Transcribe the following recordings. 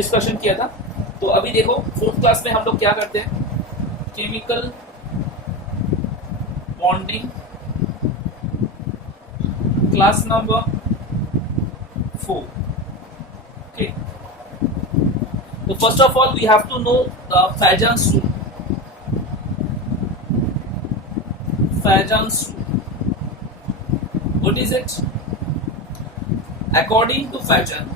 Discussion किया था। तो अभी देखो 4th क्लास में हम लोग क्या करते हैं, chemical bonding, class number 4। okay, so first of all we have to know the Fajan's rule. Fajan's rule, what is it? According to Fajan,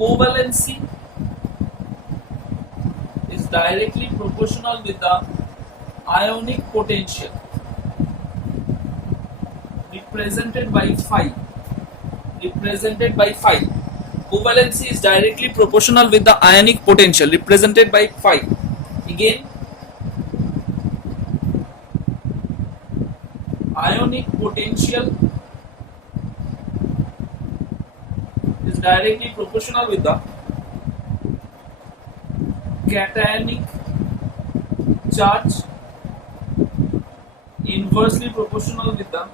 covalency is directly proportional with the ionic potential represented by phi. Covalency is directly proportional with the ionic potential represented by phi. Again, ionic potential is directly proportional with the cationic charge, inversely proportional with the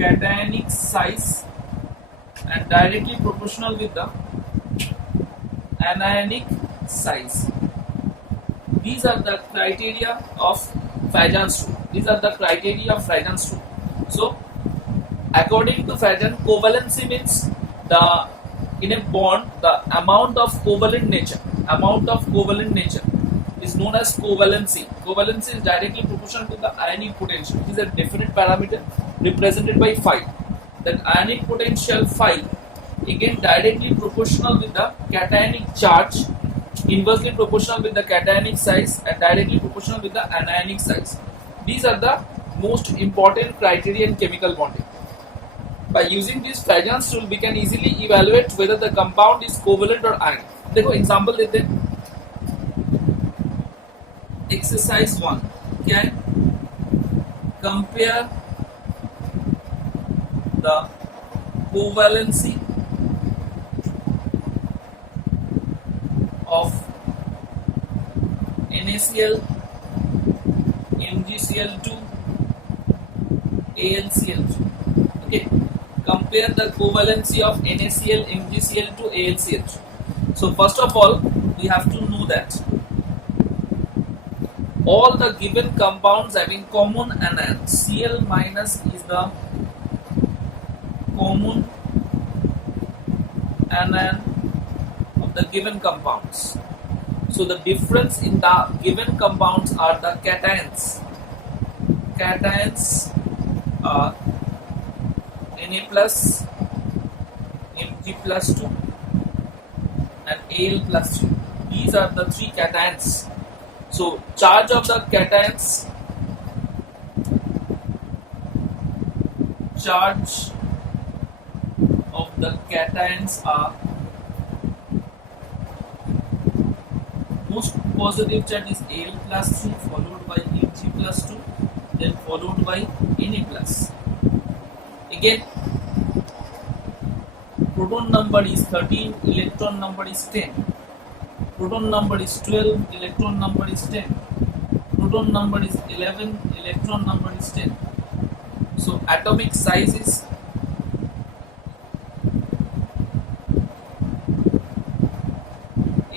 cationic size, and directly proportional with the anionic size. These are the criteria of Fajan's rule. So, according to Fajan, covalency means in a bond the amount of covalent nature is known as covalency. Covalency is directly proportional to the ionic potential, which is a definite parameter represented by phi. Then ionic potential phi again directly proportional with the cationic charge, inversely proportional with the cationic size, and directly proportional with the anionic size. These are the most important criteria in chemical bonding. By using this Fajan's rule, we can easily evaluate whether the compound is covalent or ionic. देखो example देते हैं, exercise 1 क्या है, compare the covalency of NaCl, MgCl2, AlCl2. Okay, compare the covalency of NaCl, MgCl2, AlCl2. So first of all, we have to know that all the given compounds having common anion, Cl minus is the common anion of the given compounds. So the difference in the given compounds are the cations. Cations are Na plus, Mg plus 2 and Al plus 3. These are the three cations. So charge of the cations, are most positive charge is Al plus 3 followed by Mg plus 2, then followed by Na plus. Again, proton number is 13, electron number is 10. Proton number is 12, electron number is 10. Proton number is 11, electron number is 10. So atomic size is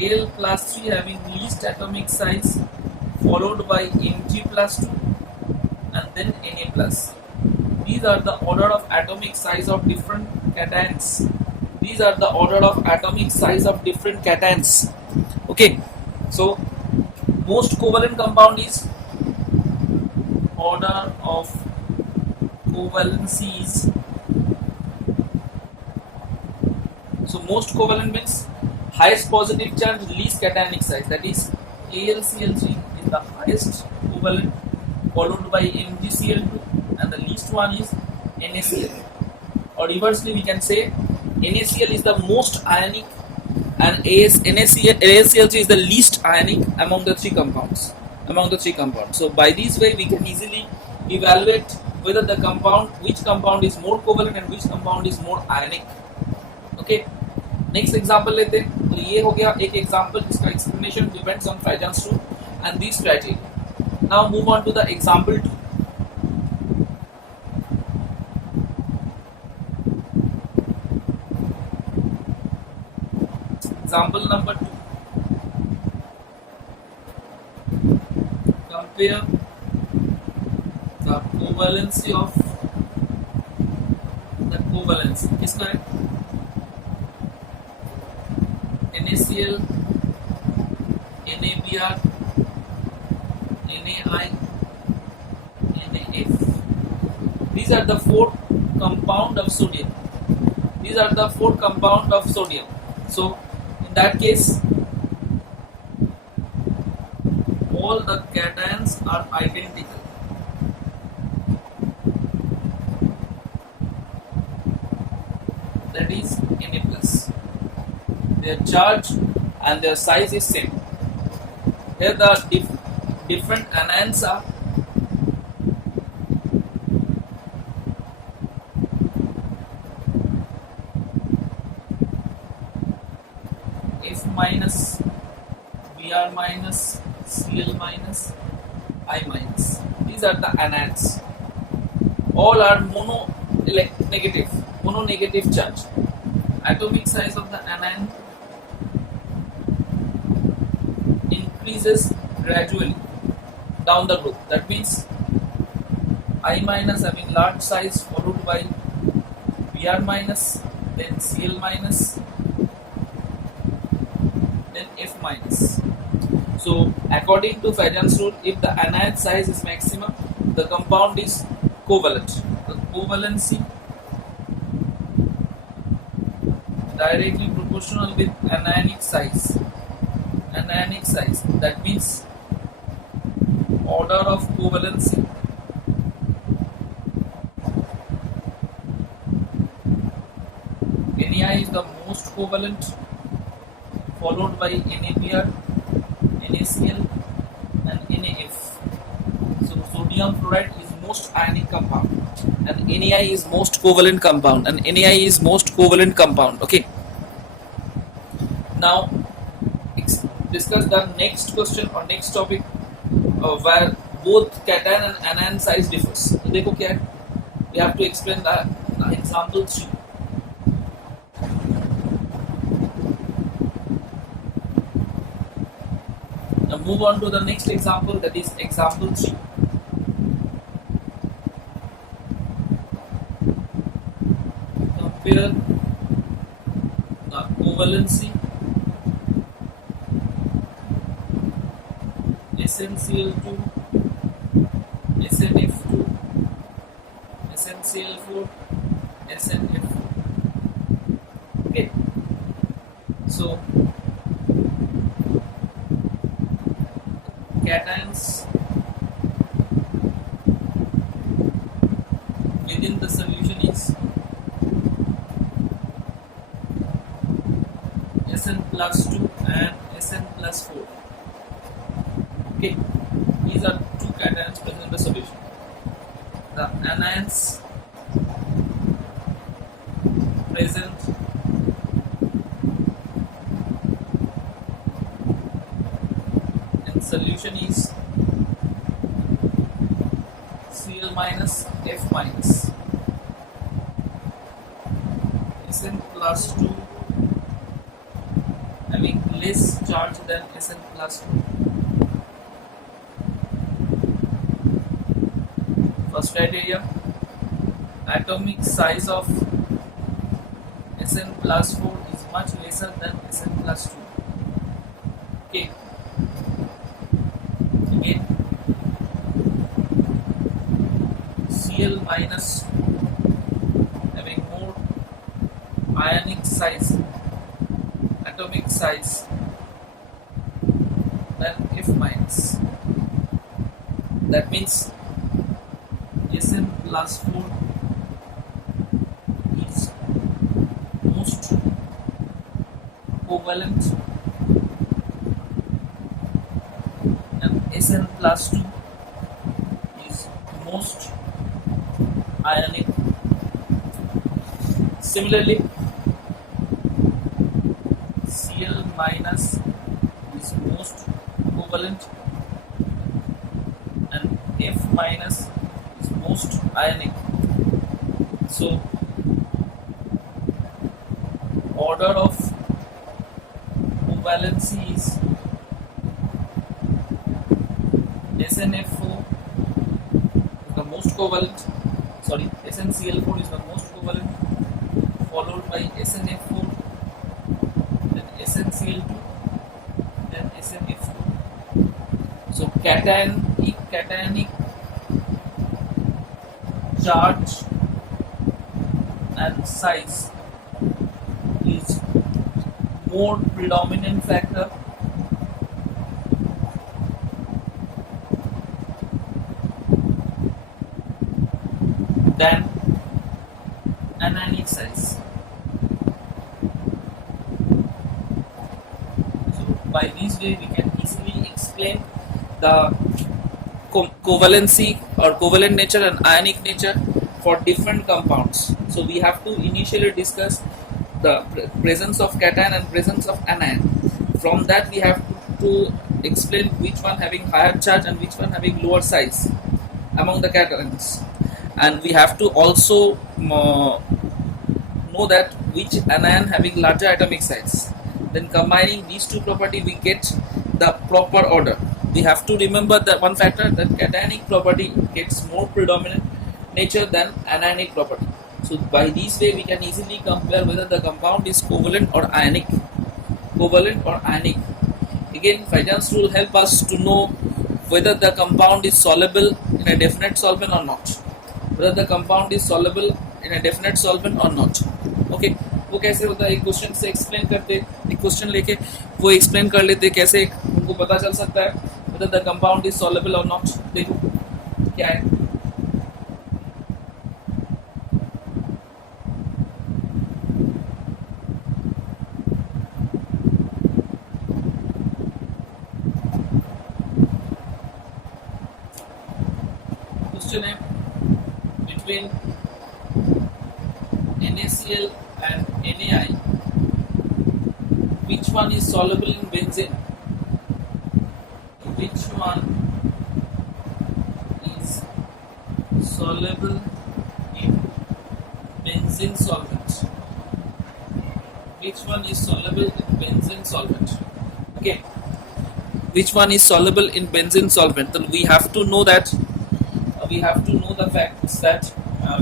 Al plus 3 having least atomic size, followed by Mg plus 2 and then Na plus. These are the order of atomic size of different cations. Okay, so most covalent compound is order of covalencies. So most covalent means highest positive charge, least cationic size. That is AlCl3 is the highest covalent, followed by MgCl2, and the least one is NaCl. Or reversely, we can say NaCl is the most ionic and AlCl3 is the least ionic among the three compounds. So by this way, we can easily evaluate whether which compound is more covalent and which compound is more ionic. Okay. Next example लेते हैं। तो ये हो गया एक example जिसका explanation depends on Fajan's rule and these criteria. Now move on to the example 2. Example number 2. Compare the covalency of किसका है NaCl, NaBr, NaI, NaF. These are the four compound of sodium. So in that case, all the cations are identical. That is Na plus. Their charge and their size is same. Here the different anions are F minus, Br minus, Cl minus, I minus. These are the anions. All are mono-negative charge. Atomic size of the anion increases gradually down the group. That means I minus having large size followed by Br minus, then Cl minus, then F minus. So according to Fajan's rule, if the anion size is maximum, the compound is covalent. The covalency directly proportional with anionic size. That means order of covalency Na is the most covalent, followed by NaBr, NaCl, and NaF. So sodium fluoride is most ionic compound, and Na is most covalent compound. Okay. Now discuss the next question or next topic where both cation and anion size differs. तो देखो क्या है? We have to explain the example 3. Now move on to the next example, that is example 3. Compare the covalency SnCl2, SnF2, SnCl4, SnF4. Okay. So cations within the solution is Sn plus 2 and Sn plus 4. Okay, these are two cations present in the solution. The anions present in solution is Cl minus, F minus. Sn plus 2 having less charge than Sn plus 2. First criteria, atomic size of Sn plus 4 is much lesser than Sn plus 2. Okay. Again, Cl minus having more ionic size, atomic size than F minus. That means Sn plus 4 is most covalent and Sn plus 2 is most ionic. Similarly, Cl minus is most covalent and F minus most ionic. So order of covalency is SnF4 is the most covalent. Sorry, SnCl4 is the most covalent, followed by SnF4, then SnCl2, then SnF4. So cationic charge and size is more predominant factor than anionic size. So by this way we can easily explain the covalency or covalent nature and ionic nature for different compounds. So we have to initially discuss the presence of cation and presence of anion. From that we have to explain which one having higher charge and which one having lower size among the cations, and we have to also know that which anion having larger atomic size. Then combining these two property we get the proper order. We have to remember that one factor, that cationic property gets more predominant nature than anionic property. So by this way we can easily compare whether the compound is covalent or ionic. Again, Fajans rule help us to know whether the compound is soluble in a definite solvent or not. Okay, वो कैसे होता है, एक question से explain करते, एक question लेके वो एक्सप्लेन कर लेते, कैसे उनको पता चल सकता है whether the compound is soluble or not. देखो क्या है, क्वेश्चन है between NaCl and NaI, which one is soluble in benzene? Which one is soluble in benzene solvent? Which one is soluble in benzene solvent? Okay, which one is soluble in benzene solvent? Then we have to know that. We have to know the facts that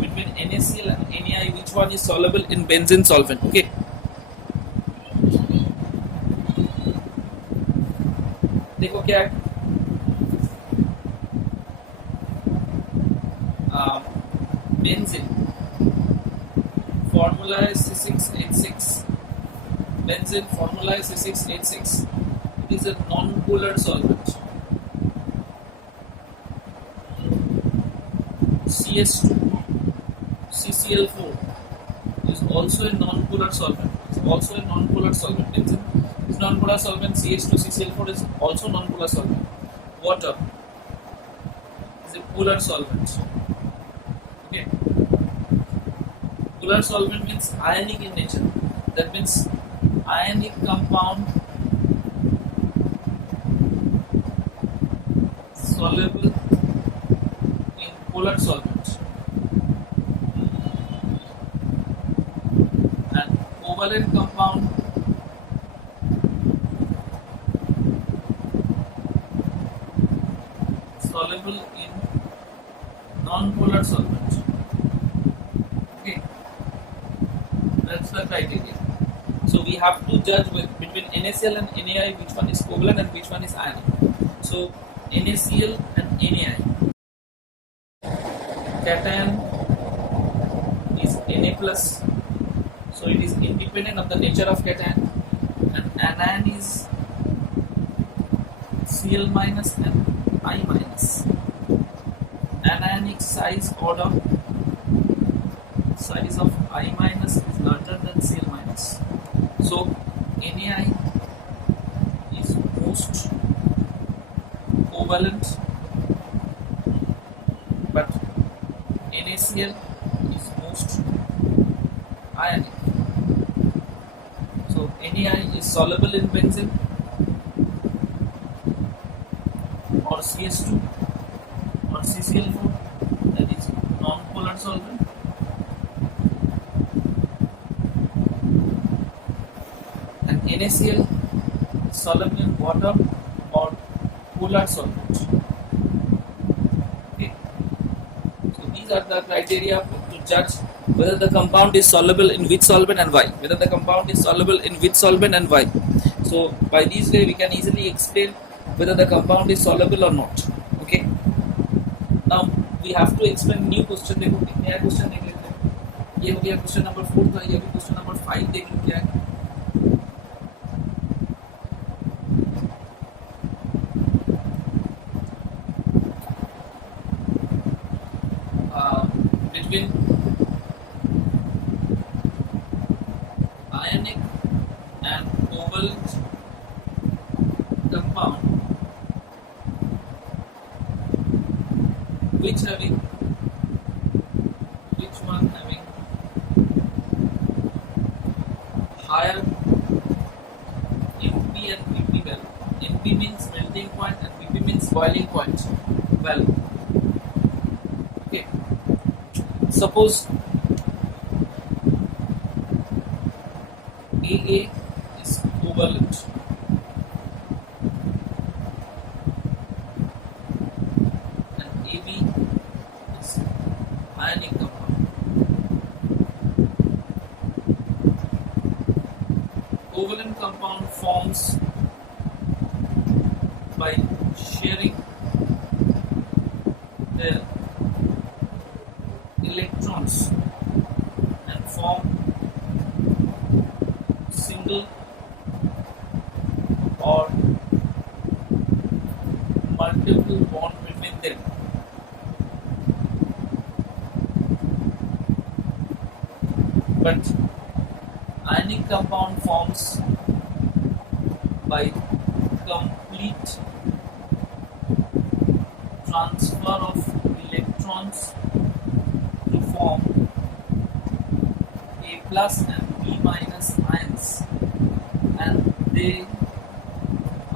between NaCl and NaI, which one is soluble in benzene solvent. Okay. देखो क्या है, benzene formula is C6H6. Benzene formula is C6H6. It is a non-polar solvent. CS2 CCl4 is also a non-polar solvent. Benzene is non-polar solvent. CH2 CCl4 is also non-polar solvent. Water is a polar solvent. Okay. Polar solvent means ionic in nature. That means ionic compound soluble in polar solvent, and covalent compound soluble in non-polar solvent. Okay, that's the criteria. So we have to judge between NaCl and NaI which one is covalent and which one is ionic. So NaCl and NaI, cation is Na plus, so it is independent of the nature of cation, and anion is Cl minus and I minus. Anionic size order, size of I minus is larger than Cl minus. So NaI is most covalent, but NaCl is most ionic. So NaI is soluble in benzene or CS2 or CCl4, that is non-polar solvent. And NaCl soluble in water or polar solvent. Okay. So these are the criteria to judge whether the compound is soluble in which solvent and why. Whether the compound is soluble in which solvent and why. So by these way we can easily explain whether the compound is soluble or not. Okay. Now we have to explain new question. देखो नया question देख लेते हैं. ये हो गया question number 4 था. ये भी question number 5 देख लो क्या है. Between ionic and covalent compound, which one having higher MP and PP value. MP means melting point and PP means boiling point value. Okay. Suppose AA is covalent and AB is ionic compound. Covalent compound forms by sharing their electrons and form single or multiple bond between them. But ionic compound forms by complete transfer of electrons to form A plus and B minus ions, and they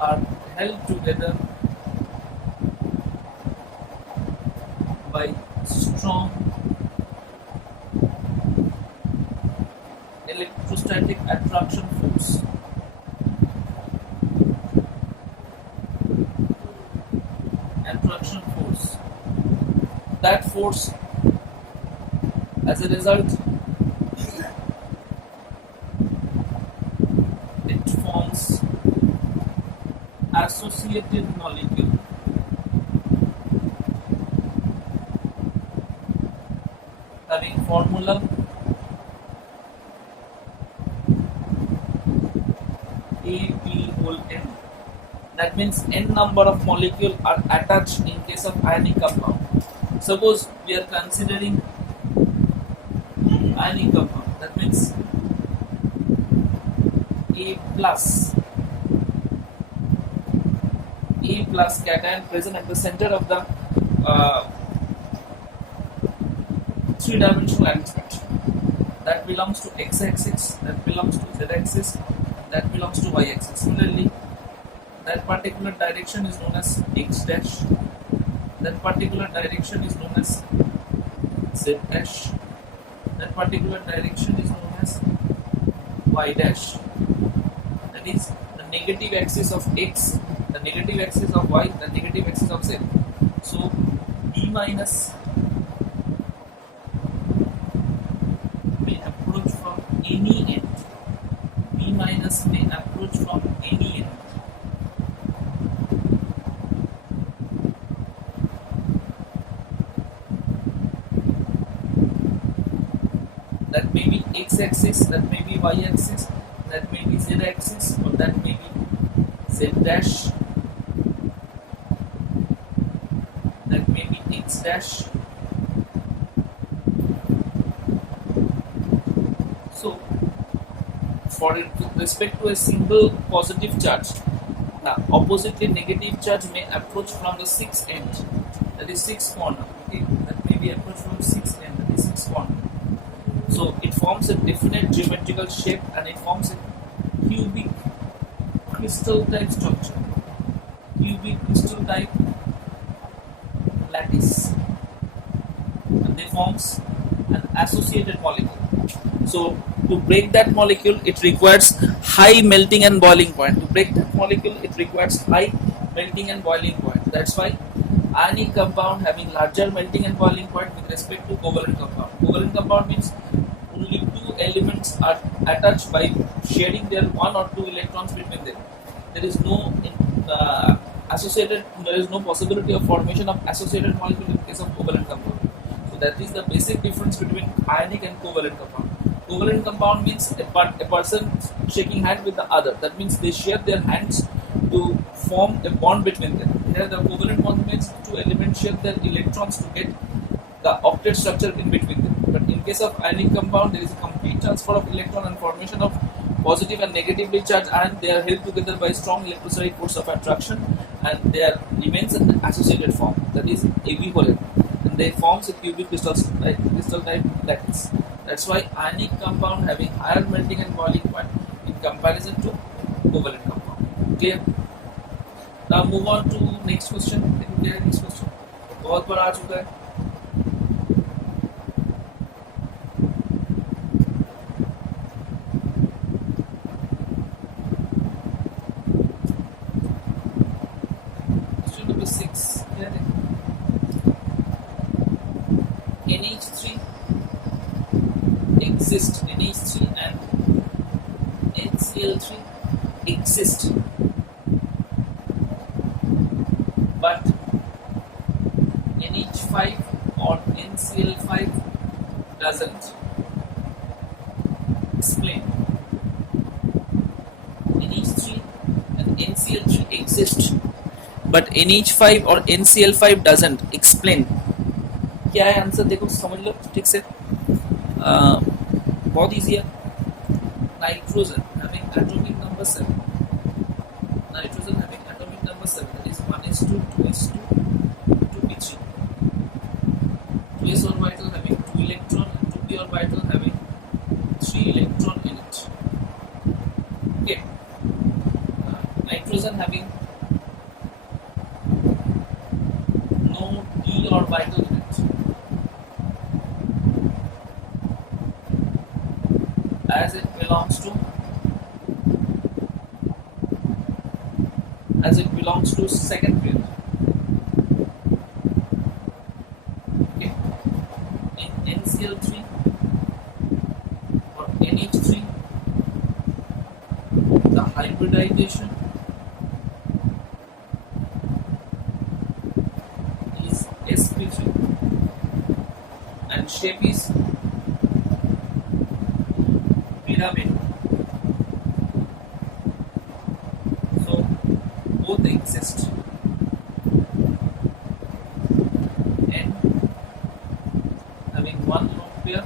are held together by strong electrostatic attraction force. That force, as a result, it forms associated molecule having formula AB whole n. That means n number of molecules are attached in case of ionic compound. Suppose we are considering ionic compound. That means A plus cation present at the center of the three-dimensional arrangement. That belongs to x-axis, that belongs to z-axis, that belongs to y-axis. Similarly, that particular direction is known as x dash. That particular direction is known as z dash. That particular direction is known as y dash. That is the negative axis of x, the negative axis of y, the negative axis of z. So B minus may approach from any end. B minus may approach from any end. That may be x-axis, that may be y-axis, that may be z-axis, or that may be z dash, that may be x dash. So, for with respect to a single positive charge, the oppositely negative charge may approach from the sixth end, that is sixth corner. Okay, that may be approached from sixth end, that is sixth corner. So it forms a definite geometrical shape and it forms a cubic crystal type structure. Cubic crystal type lattice. And they forms an associated molecule. So to break that molecule, it requires high melting and boiling point. To break that molecule, it requires high melting and boiling point. That's why ionic compound having larger melting and boiling point with respect to covalent compound. Covalent compound means only two elements are attached by sharing their one or two electrons between them. There is no there is no possibility of formation of associated molecule in case of covalent compound. So that is the basic difference between ionic and covalent compound. Covalent compound means a person shaking hand with the other. That means they share their hands to form a bond between them. Here the covalent bond means two elements share their electrons to get the octet structure in between them. But in case of ionic compound, there is a complete transfer of electron and formation of positive and negatively charged ion. They are held together by strong electrostatic force of attraction, and they are remains in the associated form, that is equivalent, and they forms a cubic crystal type lattice. That's why ionic compound having higher melting and boiling point in comparison to covalent compound. Clear? Now move on to next question. Next question बहुत बार आ चुका है. Question number 6. NH3 exist. NH3 and NCl3 exist, but NH5 or NCl5 doesn't. Explain. NH3 and NCl3 exist, but NH5 or NCl5 doesn't. Explain. क्या है answer? देखो समझ लो ठीक से. बहुत इजी है. Nitrogen having atomic number 7. Nitrogen having atomic number 7, that is 1s2, 2s2, 2p3. 2s orbital having 2 electron and 2p orbital having 3 electron in it. Okay. Nitrogen having no d orbital in it, as it belongs to second pair. Okay. In NCl3 or NH3, the hybridization is sp3 and shape is pyramid. So both exist. N having one lone pair,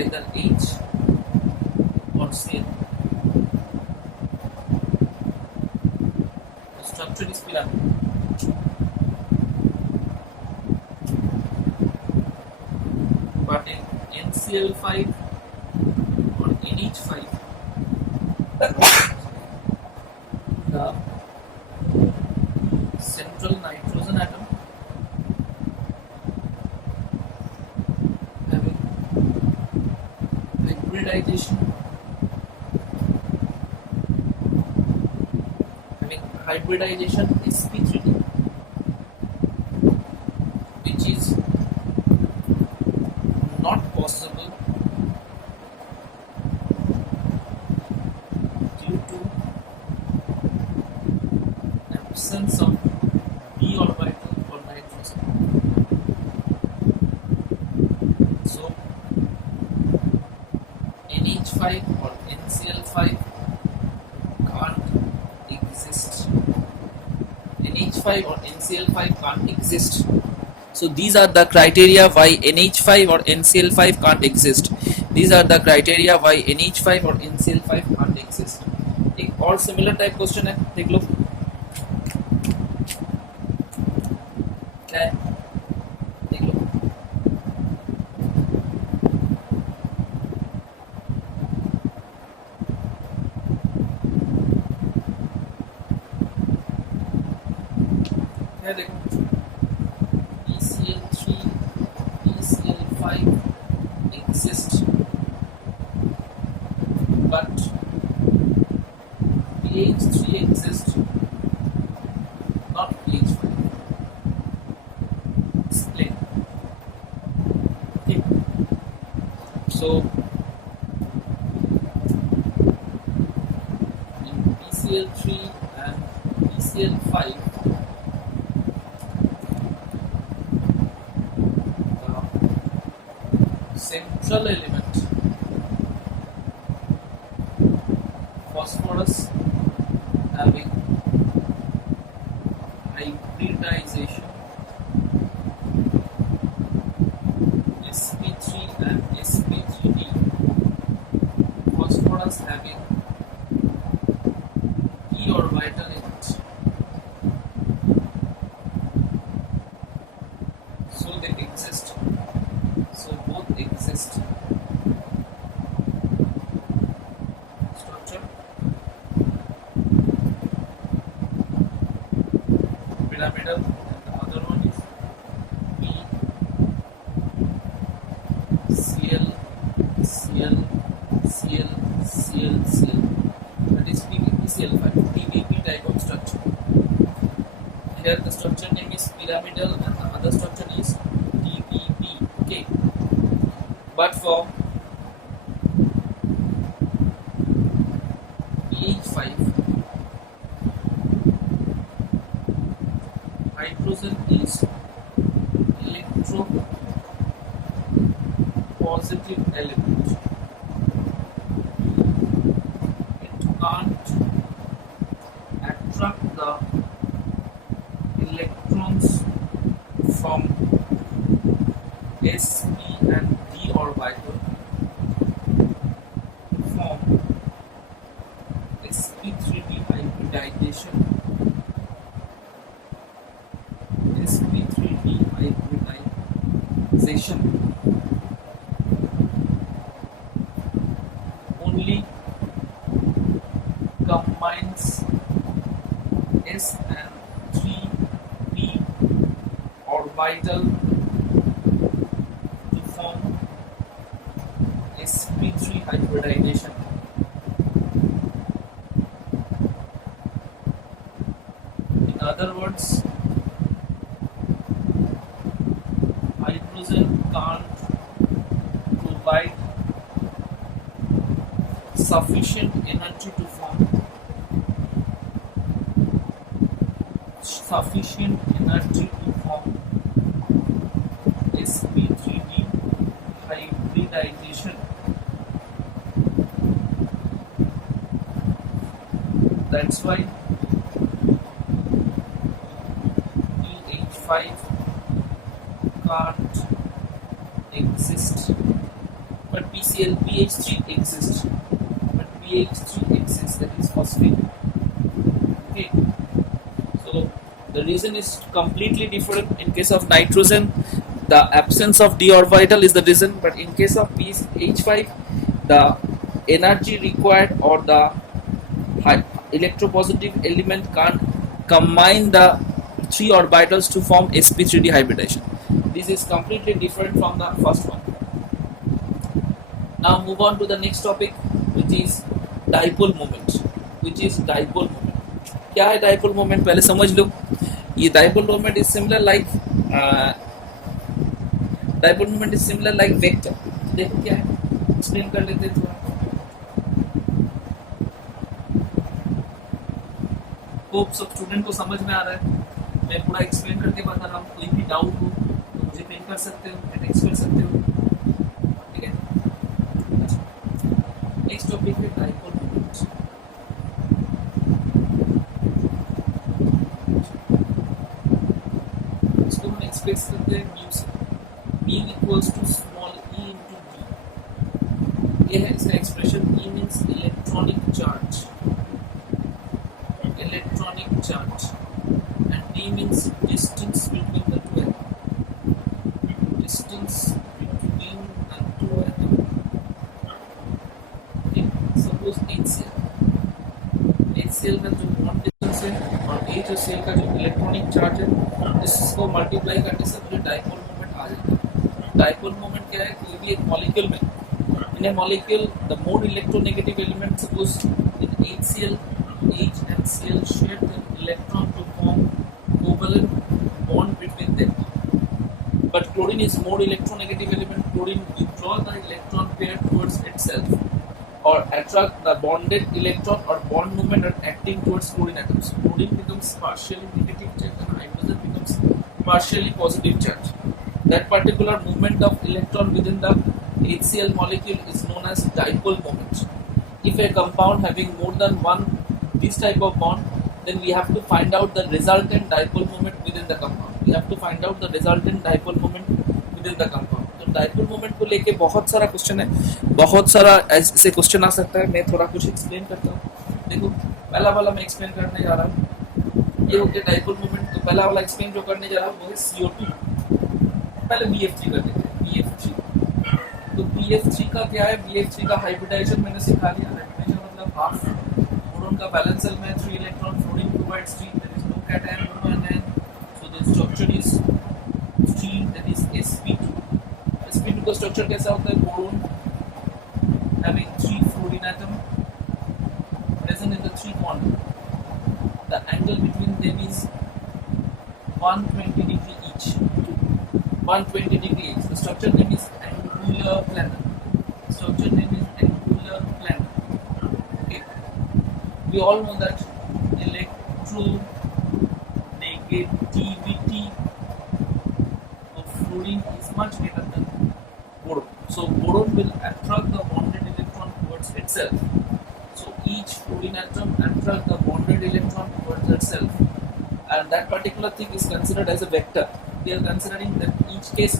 either H or Cl. The structure is pyramid. But in NCl5 or NH5, the central nitrogen atom having hybridization sp3d, which is not possible due to absence of d orbital for nitrogen. So NH5 or NCl5 can't exist. NH5 or NCl5 can't exist. So these are the criteria why NH5 or NCl5 can't exist. These are the criteria why NH5 or NCl5 can't exist. एक और similar type question है, देख लो क्या है, देख लो. क्या देखो, ECl3, ECl5 exist, but pH3 exists, not pH5. Explain. Okay. So in PCl3 and PCl5, the central element phosphorus having hybridization sp3 and sp3d, phosphorus having p orbital in it, so they exist, so both exist. Structure pyramidal, and the other one is PCl, Cl, Cl, Cl, Cl. That is PCl5, PVP type of structure. Here the structure name is pyramidal and the other structure is DBB. Okay, but for pH5, hydrogen is electropositive element. It can't attract the electrons from sp and d orbital to form sp3d hybridization. sp3d hybridization only combines s and 3p orbital to form sp3 hybridization. In other words, hydrogen can't provide sufficient energy to form sp3d hybridization. That's why pH5 can't exist, but pH3 exists, but pH3 exists, that is phosphate. Okay, so the reason is completely different. In case of nitrogen, the absence of d orbital is the reason, but in case of pH5, the energy required or the electropositive element can't combine the 3 orbitals to form sp3d hybridization. This is completely different from the first one. Now move on to the next topic, which is dipole moment. क्या है dipole moment? पहले समझ लो. ये dipole moment is similar like vector. देखो क्या है, explain कर लेते हैं थोड़ा. होप सब स्टूडेंट को समझ में आ रहा है. मैं पूरा एक्सप्लेन करके बता रहा हूँ. कोई भी डाउट हो तो मुझे पिन कर सकते हो, टेक्स्ट कर सकते हो. ठीक है. नेक्स्ट टॉपिक है डाइपोल मोमेंट. इसको हम एक्सप्रेस करते हैं म्यू से. Mu equals to small e into d. ये है इसका expression. e means electronic charge and d means distance between the two atoms. Okay, suppose HCl का जो बॉन्ड डिस्टेंस है और H और Cl का जो इलेक्ट्रॉनिक चार्ज है, इसको मल्टीप्लाई करने से मुझे डाइपोल मोमेंट आ जाएगा. डाइपोल मोमेंट क्या है? कोई भी एक मॉलिक्यूल में In a molecule, the more electronegative element, suppose in HCl, H and Cl share the electron to form covalent bond between them. But chlorine is more electronegative element. Chlorine withdraw the electron pair towards itself or attract the bonded electron or bond movement are acting towards chlorine atoms. Chlorine becomes partially negative charge and hydrogen becomes partially positive charge. That particular movement of electron within the HCl molecule is known as dipole moment. If a compound having more than one this type of bond, then we have to find out the resultant dipole moment within the compound. We have to find out the resultant dipole moment within the compound. तो dipole moment को लेके बहुत सारा question है, बहुत सारा ऐसे question आ सकता है. मैं थोड़ा कुछ एक्सप्लेन करता हूँ. देखो पहला वाला मैं एक्सप्लेन करने जा रहा हूँ. ये हो गया dipole moment. तो पहला वाला एक्सप्लेन जो करने जा रहा हूँ वो है CO2. पहले BF3 कर लेते हैं. BF3. तो BF3 का क्या है? BF3 का हाइब्रिडाइजेशन मैंने सिखा दिया. हाइब्रिडाइजेशन मतलब हाफ. बोरोन का बैलेंस शेल में 3 electron. Fluorine provides 3. There is no cation, no anion. So the structure is 3. That is sp2. sp2 का स्ट्रक्चर कैसा होता है? Boron having 3 fluorine atom present in the 3 bond. The angle between them is 120 degree each. 120 degree each. The structure name is angular planar. Structure name is angular planar. Okay. We all know that electronegativity of fluorine is much greater than boron. So boron will attract the bonded electron towards itself. So each fluorine atom attract the bonded electron towards itself, and that particular thing is considered as a vector. We are considering that each case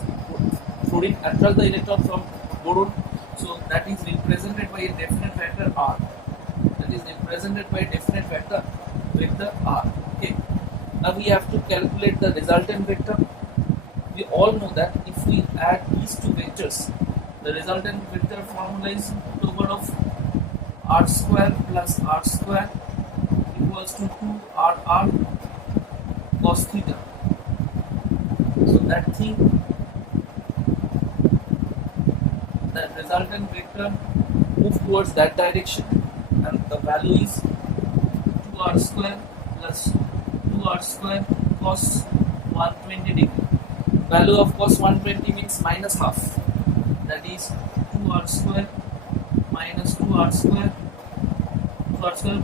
fluorine attract the electron from boron, so that is represented by a definite vector r. That is represented by a definite vector r. Okay. Now we have to calculate the resultant vector. We all know that if we add these two vectors, the resultant vector formula is root over of r square plus r square equals to 2rr cos theta. So that thing, that resultant vector move towards that direction, and the value is 2r square plus 2r square cos 120 degree. Value of cos 120 means minus half. That is 2r square minus 2r square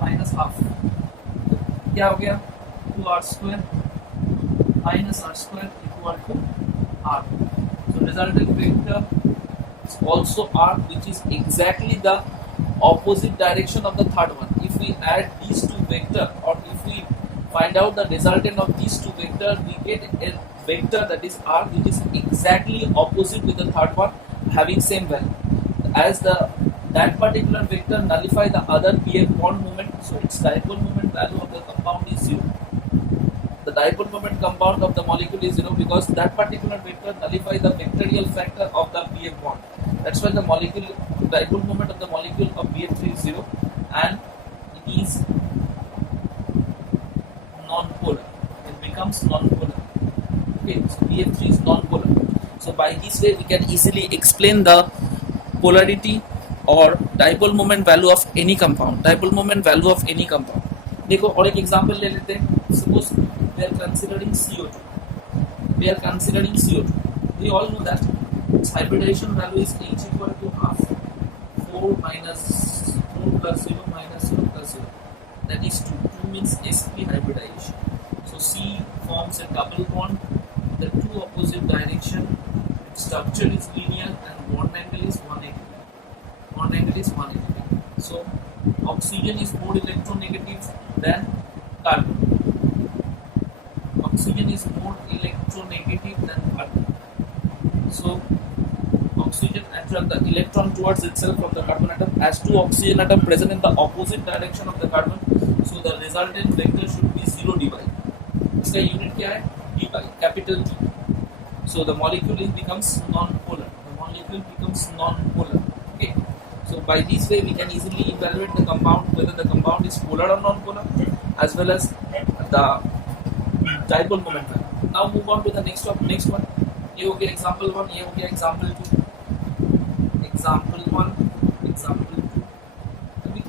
minus half. क्या हो गया? 2r square minus r square equal to r. So resultant vector is also r, which is exactly the opposite direction of the third one. If we add these two vector, or if we find out the resultant of these two vectors, we get a vector that is r, which is exactly opposite with the third one, having same value. As that particular vector nullify the other pf bond moment, so its dipole moment value of the compound is 0. The dipole moment compound of the molecule is 0 because that particular vector nullify the vectorial factor of the pf bond. That's why the dipole moment of the molecule of BF3 is 0, and it is non-polar. It becomes non-polar. Okay, so BF3 is non-polar. So by this way we can easily explain the polarity or dipole moment value of any compound. Dipole moment value of any compound. देखो और एक example ले लेते हैं. Suppose we are considering CO2. We all know that its hybridization value is H equal to half 4 minus 4 plus 0 minus 0 plus 0. That is 2. 2 means sp hybridization. So C forms a double bond. The two opposite direction. Its structure is linear and bond angle is 180. So oxygen is more electronegative than carbon. Oxygen is more electronegative than carbon. So oxygen attracts the electron towards itself from the carbon atom. As two oxygen atom present in the opposite direction of the carbon, so the resultant vector should be 0 dy. इसका unit क्या है? dy, capital T. So the molecule becomes non-polar. Okay. So by this way we can easily evaluate the compound, whether the compound is polar or non-polar, as well as the dipole moment. Now move on to the next one. ये हो गया example 1, ये हो गया example 2. Example 1.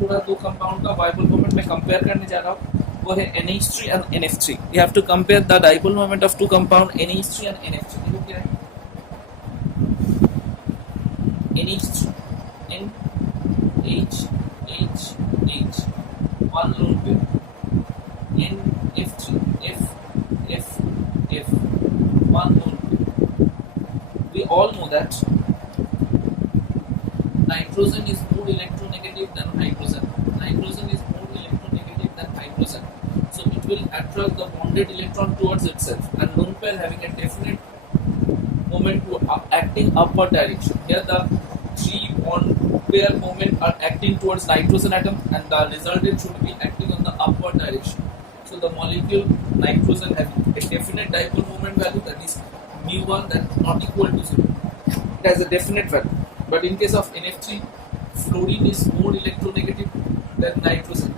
थोड़ा दो compound का dipole moment मैं कंपेयर करने जा रहा हूँ, वो है NH3 and NF3. You have to compare the dipole moment of two compound NH3 and NF3. देखो क्या है, NH3 NH one lone pair, NF3 F one lone pair. We all know that nitrogen is more electronegative than hydrogen. Nitrogen is more electronegative than hydrogen. So it will attract the bonded electron towards itself, and lone pair having a definite moment to acting upward direction. Here the three bond pair moment are acting towards nitrogen atom, and the resultant should be acting on the upward direction. So the molecule nitrogen having a definite dipole moment value, that is mu1, that is not equal to 0. It has a definite value. But in case of NF3, fluorine is more electronegative than nitrogen.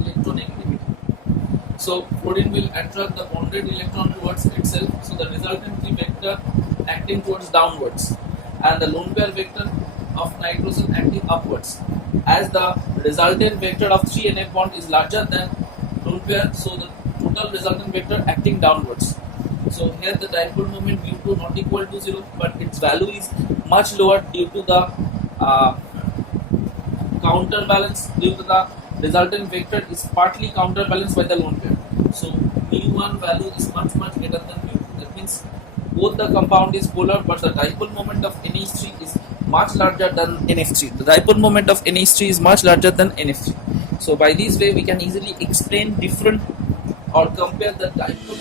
Electronegativity. So fluorine will attract the bonded electron towards itself. So the resultant vector acting towards downwards, and the lone pair vector of nitrogen acting upwards. As the resultant vector of 3NF bond is larger than lone pair, so the total resultant vector acting downwards. So here the dipole moment mu2 not equal to 0, but its value is much lower due to the counterbalance, due to the resultant vector is partly counterbalanced by the lone pair. So mu1 value is much greater than mu2. That means both the compound is polar, but the dipole moment of NH3 is much larger than NF3. The dipole moment of NH3 is much larger than NF3. So by this way we can easily explain different or compare the dipole